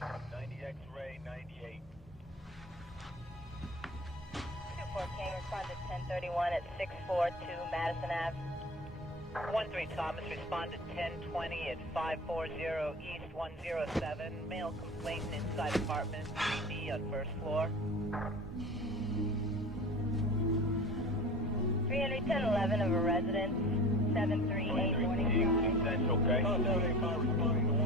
90 X-ray, 98. 2-4 King, respond to 1031 at 642 Madison Ave. 1-3 Thomas, respond to 1020 at 540 East 107. Male complainant inside apartment 3D on first floor. 31011 of a residence, 738 morning. Team, that's okay. Contact 85 responding to 1.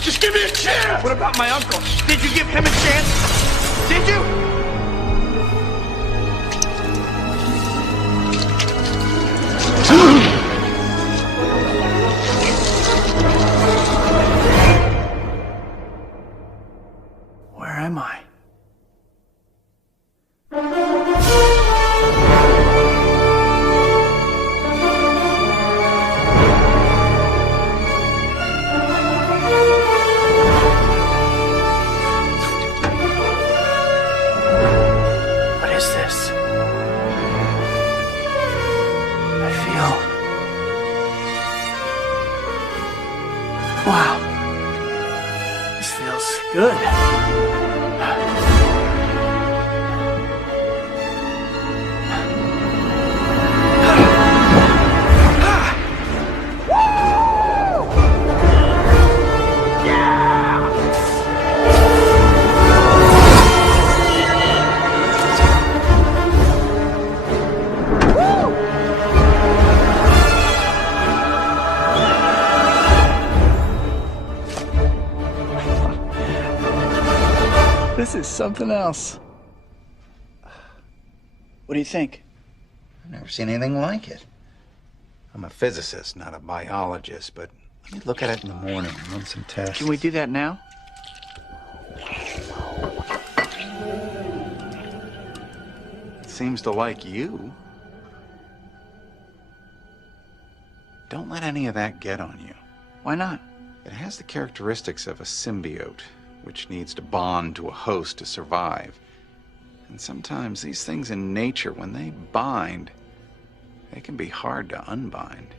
Just give me a chance! What about my uncle? Did you give him a chance? Did you? Where am I? Wow. This feels good. This is something else. What do you think? I've never seen anything like it. I'm a physicist, not a biologist, but let me look at it in the morning and run some tests. Can we do that now? It seems to like you. Don't let any of that get on you. Why not? It has the characteristics of a symbiote, which needs to bond to a host to survive. And sometimes these things in nature, when they bind, they can be hard to unbind.